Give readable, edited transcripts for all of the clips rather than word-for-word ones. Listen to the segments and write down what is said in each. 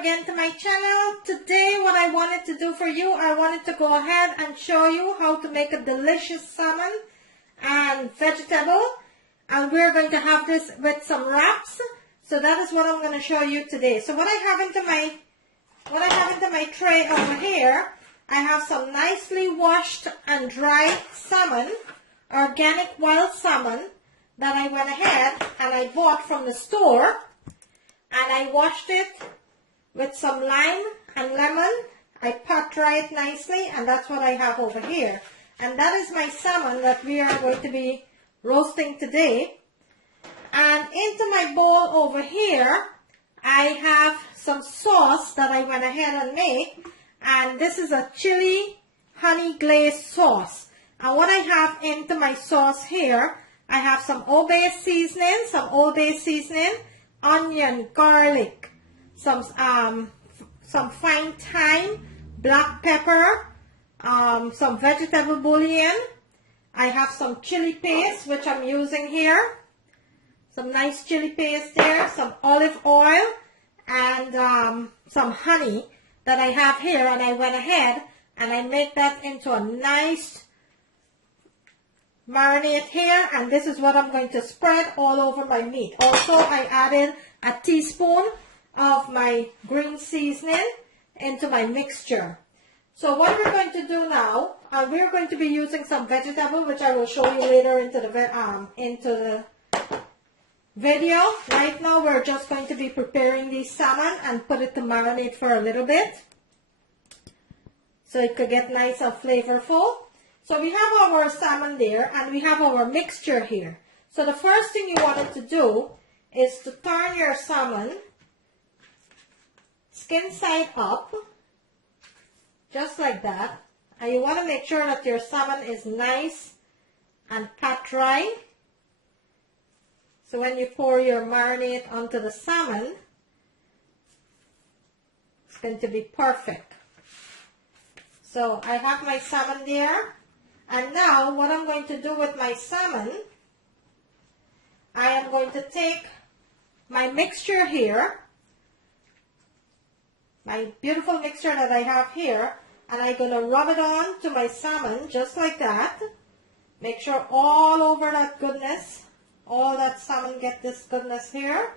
again to my channel. Today what I wanted to do for you, I wanted to go ahead and show you how to make a delicious salmon and vegetable, and we're going to have this with some wraps. So that is what I'm going to show you today. So what I have into my tray over here, I have some nicely washed and dried salmon, organic wild salmon that I went ahead and I bought from the store. And I washed it with some lime and lemon. I pot dry it nicely, and that's what I have over here. And that is my salmon that we are going to be roasting today. And into my bowl over here, I have some sauce that I went ahead and made. And this is a chili honey glazed sauce. And what I have into my sauce here, I have some Old Bay seasoning, onion, garlic, some fine thyme, black pepper, some vegetable bouillon. I have some chili paste, which I'm using here. Some nice chili paste there, some olive oil, and some honey that I have here. And I went ahead and I make that into a nice marinade here, and this is what I'm going to spread all over my meat. Also, I added a teaspoon of my green seasoning into my mixture. So what we're going to do now, we're going to be using some vegetable, which I will show you later into the video. Right now, we're just going to be preparing the salmon and put it to marinate for a little bit, so it could get nice and flavorful. So we have our salmon there, and we have our mixture here. So the first thing you wanted to do is to turn your salmon skin side up, just like that. And you want to make sure that your salmon is nice and pat dry. So when you pour your marinade onto the salmon, it's going to be perfect. So I have my salmon there. And now what I'm going to do with my salmon, I am going to take my mixture here, my beautiful mixture that I have here, and I'm going to rub it on to my salmon just like that. Make sure all over that goodness, all that salmon get this goodness here.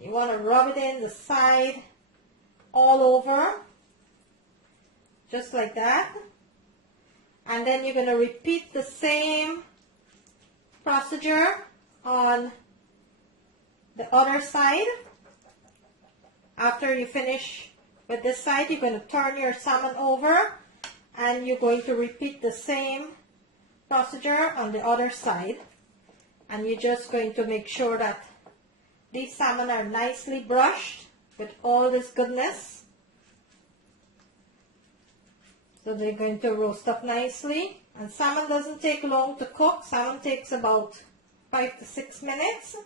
You want to rub it in the side, all over, just like that. And then you're going to repeat the same procedure on the other side. After you finish with this side, you're going to turn your salmon over, and you're going to repeat the same procedure on the other side. And you're just going to make sure that these salmon are nicely brushed with all this goodness. So they're going to roast up nicely. And salmon doesn't take long to cook. Salmon takes about 5 to 6 minutes.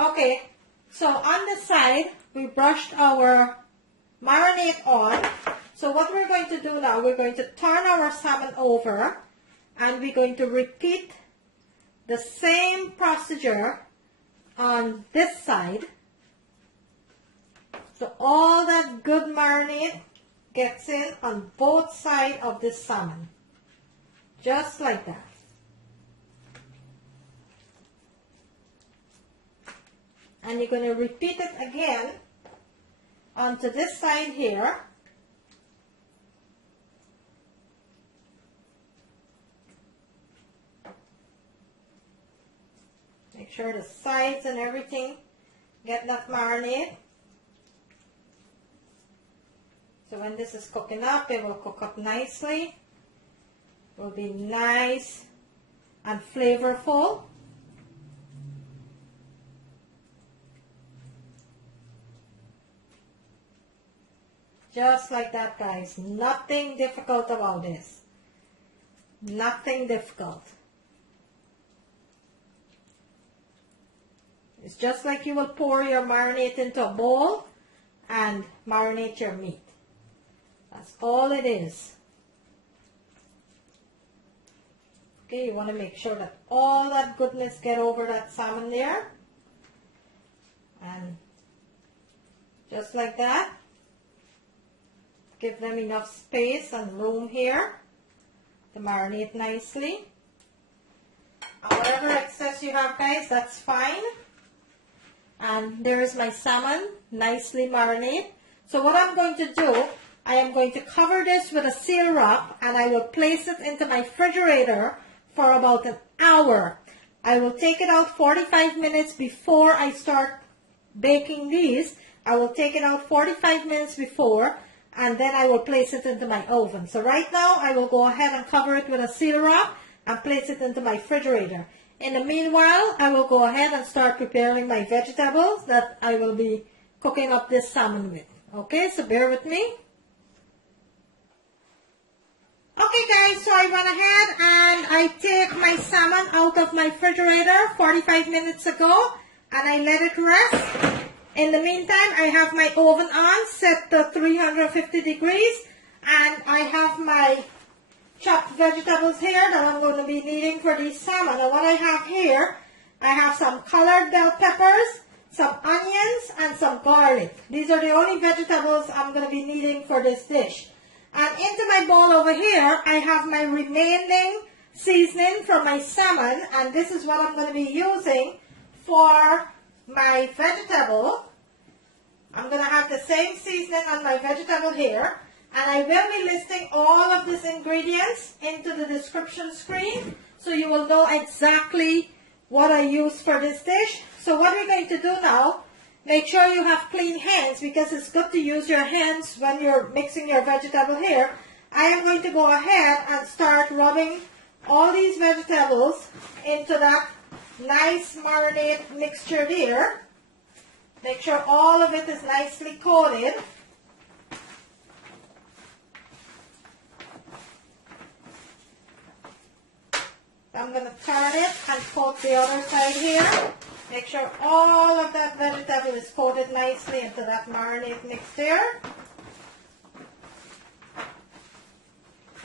Okay, so on the side, we brushed our marinade on. So what we're going to do now, we're going to turn our salmon over, and we're going to repeat the same procedure on this side. So all that good marinade gets in on both sides of this salmon, just like that. And you're going to repeat it again onto this side here. Make sure the sides and everything get that marinade. So when this is cooking up, it will cook up nicely. It will be nice and flavorful. Just like that, guys. Nothing difficult about this. Nothing difficult. It's just like you will pour your marinade into a bowl and marinate your meat. That's all it is. Okay, you want to make sure that all that goodness get over that salmon there. And just like that, give them enough space and room here to marinate nicely. And whatever excess you have, guys, that's fine. And there is my salmon, nicely marinated. So what I'm going to do, I am going to cover this with a seal wrap, and I will place it into my refrigerator for about an hour. I will take it out 45 minutes before I start baking these. I will take it out 45 minutes before, and then I will place it into my oven. So right now, I will go ahead and cover it with a seal wrap and place it into my refrigerator. In the meanwhile, I will go ahead and start preparing my vegetables that I will be cooking up this salmon with. Okay, so bear with me. Okay guys, so I went ahead and I take my salmon out of my refrigerator 45 minutes ago and I let it rest. In the meantime, I have my oven on, set to 350 degrees, and I have my chopped vegetables here that I'm going to be needing for these salmon. And what I have here, I have some colored bell peppers, some onions, and some garlic. These are the only vegetables I'm going to be needing for this dish. And into my bowl over here, I have my remaining seasoning for my salmon, and this is what I'm going to be using for my vegetable. I'm going to have the same seasoning on my vegetable here. And I will be listing all of these ingredients into the description screen, so you will know exactly what I use for this dish. So what we're going to do now, make sure you have clean hands, because it's good to use your hands when you're mixing your vegetable here. I am going to go ahead and start rubbing all these vegetables into that nice marinade mixture there. Make sure all of it is nicely coated. I'm going to turn it and coat the other side here. Make sure all of that vegetable is coated nicely into that marinade mixture.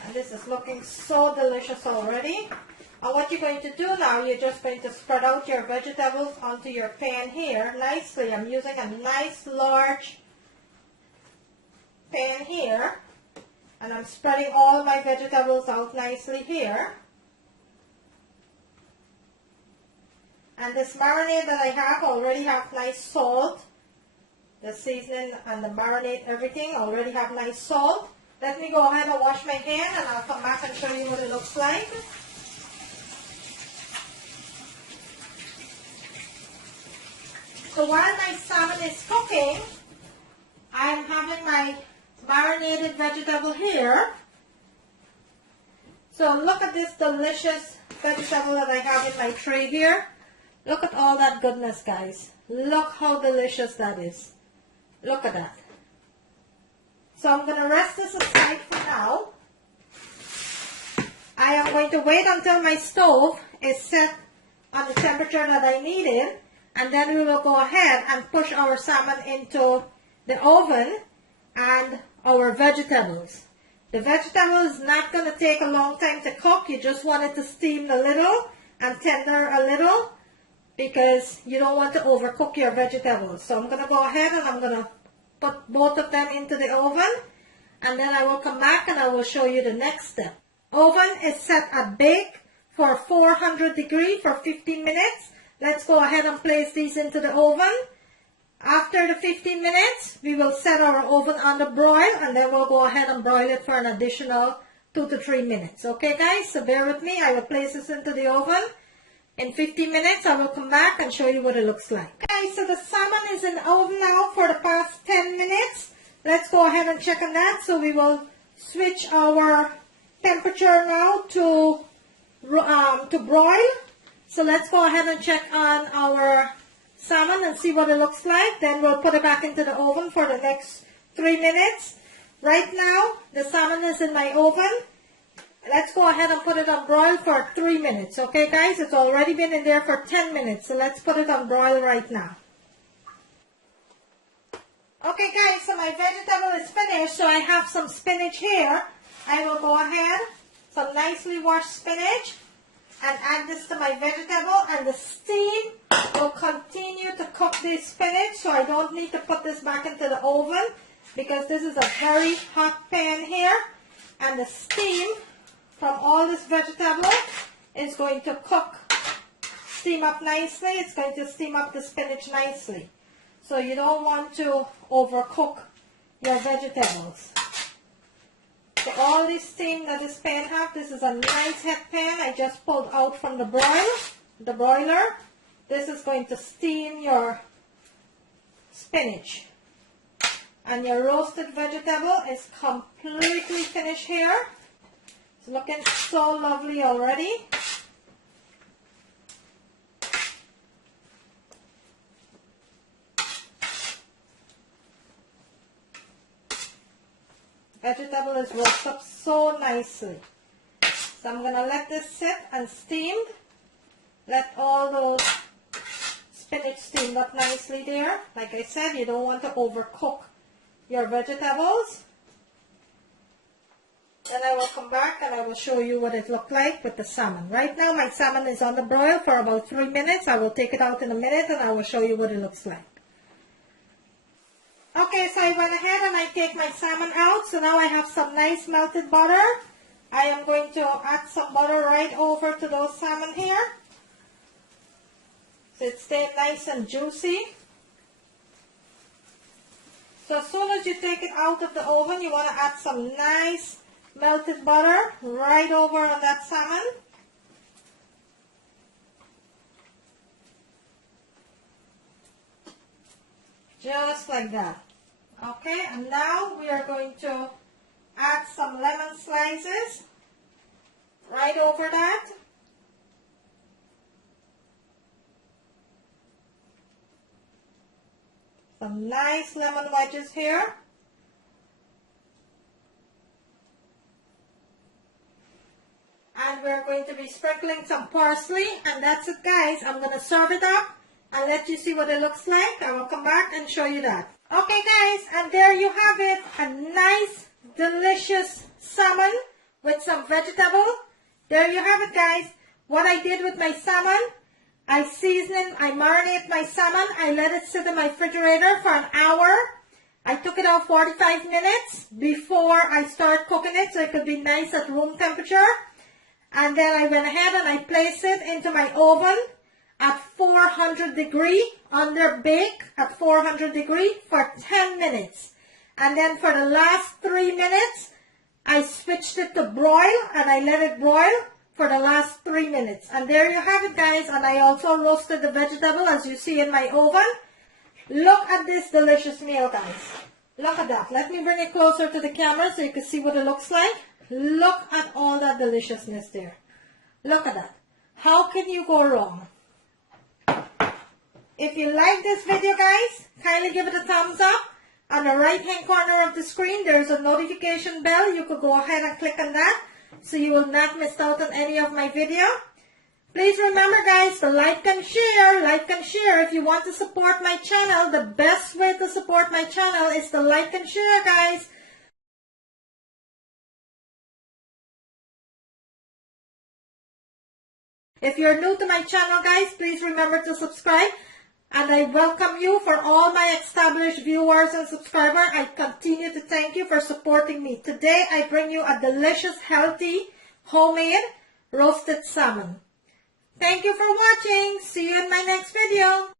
And this is looking so delicious already. And what you're going to do now, you're just going to spread out your vegetables onto your pan here nicely. I'm using a nice large pan here. And I'm spreading all my vegetables out nicely here. And this marinade that I have already have nice salt. The seasoning and the marinade, everything already have nice salt. Let me go ahead and wash my hand, and I'll come back and show you what it looks like. So while my salmon is cooking, I'm having my marinated vegetable here. So look at this delicious vegetable that I have in my tray here. Look at all that goodness, guys. Look how delicious that is. Look at that. So I'm going to rest this aside for now. I am going to wait until my stove is set on the temperature that I need it, and then we will go ahead and push our salmon into the oven and our vegetables. The vegetable is not going to take a long time to cook. You just want it to steam a little and tender a little, because you don't want to overcook your vegetables. So I'm going to go ahead and I'm going to put both of them into the oven, and then I will come back and I will show you the next step. Oven is set at bake for 400 degrees for 15 minutes. Let's go ahead and place these into the oven. After the 15 minutes, we will set our oven on the broil, and then we'll go ahead and broil it for an additional 2 to 3 minutes. Okay guys, so bear with me. I will place this into the oven. In 15 minutes, I will come back and show you what it looks like. Okay, so the salmon is in the oven now for the past 10 minutes. Let's go ahead and check on that. So we will switch our temperature now to broil. So let's go ahead and check on our salmon and see what it looks like. Then we'll put it back into the oven for the next 3 minutes. Right now, the salmon is in my oven. Let's go ahead and put it on broil for 3 minutes. Okay guys, it's already been in there for 10 minutes. So let's put it on broil right now. Okay guys, so my vegetable is finished. So I have some spinach here. I will go ahead, some nicely washed spinach, and add this to my vegetable. And the steam will continue to cook this spinach. So I don't need to put this back into the oven. because this is a very hot pan here, and the steam from all this vegetable is going to steam up nicely. It's going to steam up the spinach nicely. So you don't want to overcook your vegetables. So all this steam that this pan have, this is a nice hot pan I just pulled out from the broiler. This is going to steam your spinach. And your roasted vegetable is completely finished here. It's looking so lovely already. Vegetable is roasted up so nicely. So I'm going to let this sit and steam. Let all those spinach steam up nicely there. Like I said, you don't want to overcook your vegetables. Then I will come back and I will show you what it looked like with the salmon. Right now my salmon is on the broil for about 3 minutes. I will take it out in a minute and I will show you what it looks like. Okay, so I went ahead and I take my salmon out. So now I have some nice melted butter. I am going to add some butter right over to those salmon here. So it stays nice and juicy. So as soon as you take it out of the oven, you want to add some nice melted butter right over on that salmon. Just like that. Okay, and now we are going to add some lemon slices right over that. Some nice lemon wedges here. And we're going to be sprinkling some parsley, and that's it guys. I'm going to serve it up and let you see what it looks like. I will come back and show you that. Okay guys, and there you have it, a nice delicious salmon with some vegetable. There you have it guys. What I did with my salmon, I marinate my salmon. I let it sit in my refrigerator for an hour. I took it out 45 minutes before I start cooking it so it could be nice at room temperature. And then I went ahead and I placed it into my oven at 400 degree, under bake at 400 degree for 10 minutes. And then for the last 3 minutes, I switched it to broil and I let it broil for the last 3 minutes. And there you have it guys. And I also roasted the vegetable as you see in my oven. Look at this delicious meal guys. Look at that. Let me bring it closer to the camera so you can see what it looks like. Look at all that deliciousness there. Look at that. How can you go wrong? If you like this video guys, kindly give it a thumbs up. On the right hand corner of the screen, there's a notification bell. You could go ahead and click on that so you will not miss out on any of my video. Please remember guys to like and share. Like and share. If you want to support my channel, the best way to support my channel is to like and share guys. If you're new to my channel guys, please remember to subscribe. And I welcome you. For all my established viewers and subscribers, I continue to thank you for supporting me. Today, I bring you a delicious, healthy, homemade roasted salmon. Thank you for watching. See you in my next video.